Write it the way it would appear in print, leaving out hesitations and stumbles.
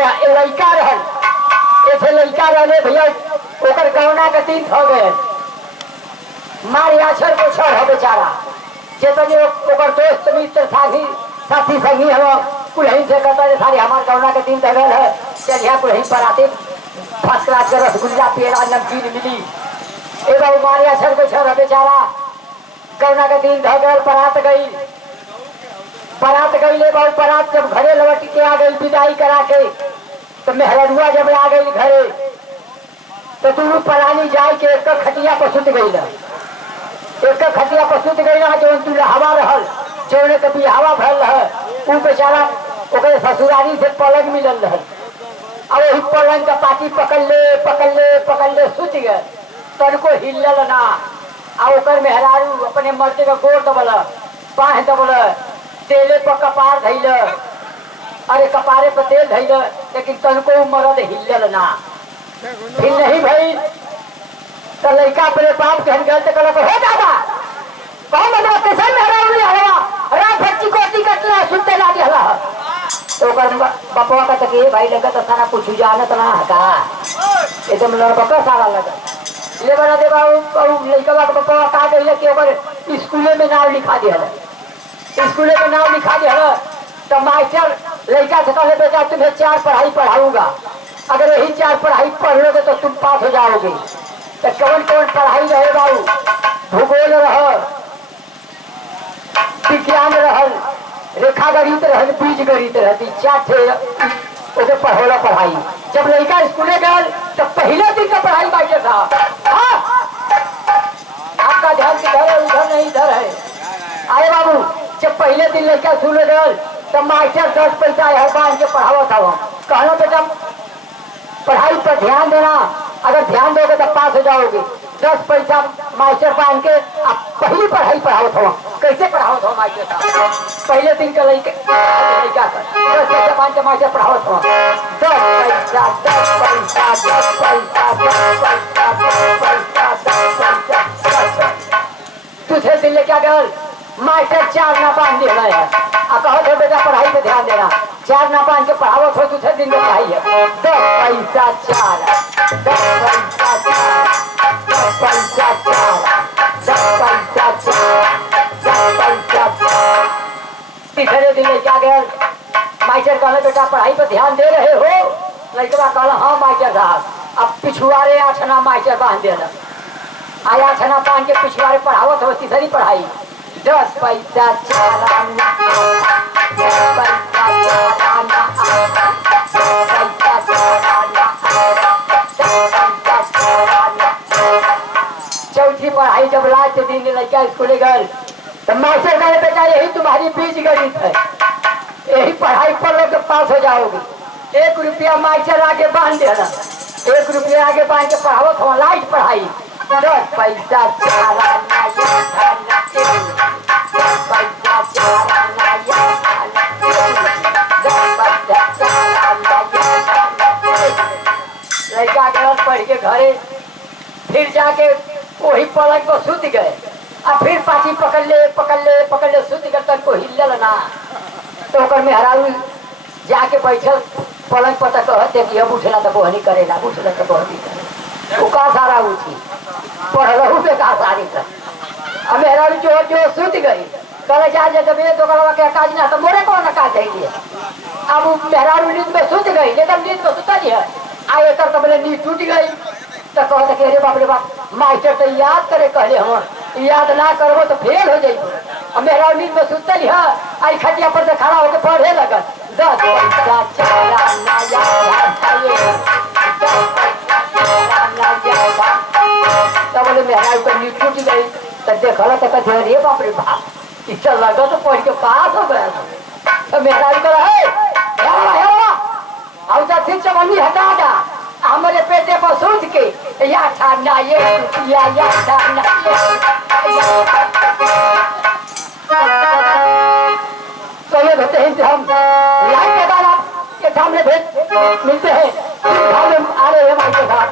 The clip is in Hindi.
लड़का रहल ऐसे लड़का रहले भैया ओकर गौना के दिन हो गए मार आछर गोछर हो बेचारा जे तनी ओकर दोस्त मित्र साथी संगी हम कुलही से कहता है सारी हमार गौना के दिन तगल है चलिया कुलही पर आते फर्स्ट क्लास के रसगुल्ला पेड़ा नमकीन मिली एवं मार आछर गोछर हो बेचारा गौना के दिन धगल बरात गई ले बहुत बरात जब घरे लौट के आ गई विदाई करा के तो मेहरुआ जब आ गई घरे तो तू परानी जाए के एक खटिया पर सुत गई एक खटिया पर सुत गई जो तू हवा रहल जो कभी हवा भरल है वो बेचारा ओकर ससुरारी से पलंग मिलल रहे अब वही पलंग का पाटी पकड़ ले सुत गए तनको हिलल ना आ ओकर मेहरारू अपने मर्द का गोर दबल बाह दबल तेले पर कपार धैल अरे कपारे पर तेल धैल लेकिन तनको मरद हिलल ना हिल नहीं भाई तो लड़का अपने बाप के गल तो कहल हो दादा कौन बता कैसे मेहरारू हवा रात भक्ति कोती कटला सुनते लागी हला तो ओकर बपवा का तके भाई लगा तो सारा कुछ जानत ना हका एकदम लड़का सारा लगा ले बना दे बाबू लड़का का बपवा का गइल कि ओकर स्कूल में नाम लिखा दिया स्कूल में नाम लिखा दिया तो मास्टर लड़का से कहले बेटा तुम्हें 4 पढ़ाई पढ़ाऊंगा अगर यही 4 पढ़ाई पढ़ लोगे तो तुम पास हो जाओगे तो कौन पढ़ाई रहे बाबू भूगोल रह विज्ञान रहल रेखा गणित रहल बीज गणित रहती 4 थे ओके पढ़ोला पढ़ाई जब लड़का स्कूल गए तो पहले दिन का पढ़ाई बाकी था आपका ध्यान किधर है उधर नहीं इधर है आए बाबू जब पहले दिन लड़का स्कूल गए तब मास्टर 10 पैसा हर बार के पढ़ावा था कहना बेटा पढ़ाई पर ध्यान देना अगर ध्यान दोगे तो पास हो जाओगे 10 पैसा मास्टर पान के आप पहली पढ़ाई पढ़ाओ था कैसे पढ़ाओ था मास्टर साहब पहले दिन का लड़का 10 पैसा पान के मास्टर पढ़ाओ था 10 पैसा तुझे दिन ले क्या गल मास्टर 4 ना पान दे है कहो थे बेटा पढ़ाई पे ध्यान देना 4 ना पान के पढ़ाओ थो तुझे दिन में पढ़ाई है 10 पैसा 4 तीसरे दिन ले क्या गए मास्टर कहले बेटा पढ़ाई पे ध्यान दे रहे हो लड़का कहला हाँ मास्टर साहब अब पिछुआरे आछना मास्टर बांध देना आया छना पान के पिछुआरे पढ़ाओ थो तीसरी पढ़ाई 10 पैसा 4 आना चौथी पढ़ाई जब लास्ट दिन लड़का स्कूल गए तो मास्टर कहले बेटा यही तुम्हारी बीज गणित है यही पढ़ाई पढ़ लो तो पास हो जाओगे 1 रुपया मास्टर आगे बांध देना 1 रुपया आगे बांध के पढ़ाओ तो लास्ट पढ़ाई 10 पैसा 4 आना लड़का गलत पढ़ के घरे फिर जाके वही पलंग को सुत गए और फिर पाची पकड़ ले सुत गए तक को हिलल ना तो ओकर मेहरारू जाके बैठल पलंग पर तक कहते कि अब उठला तो बोहनी करेला उठला तो बोहनी करे वो का सारा उठी पढ़लहू पे का सारी तक अब मेहरारू जो सुत गई कहले जा जब ये दोगलवा के काज ना तो मोरे को ना काज है अब मेहरारू नींद में सुत गई लेकिन नींद में सुता नहीं है आए कर तो बोले नींद टूट गई तो कहते कि अरे बाप रे बाप मास्टर तो याद करे कहले हम याद ना करबो तो फेल हो जाइबो अब मेरा नींद में सुतल है आई खटिया पर से खड़ा होकर पढ़े लगल 10 पैसा 4 आना तो बोले मेरा ऊपर नींद टूट गई तो देखल तो कहते अरे बाप रे बाप इच्छा लगा तो पढ़ के पास हो गया तो मेरा फिर चवन्नी हटा दा हमारे पेटे पर सूझ के या ठाना ये या ठाना तो ये होते हैं हम लाइट के बाद आप के सामने भेज मिलते हैं आ रहे हैं हमारे साथ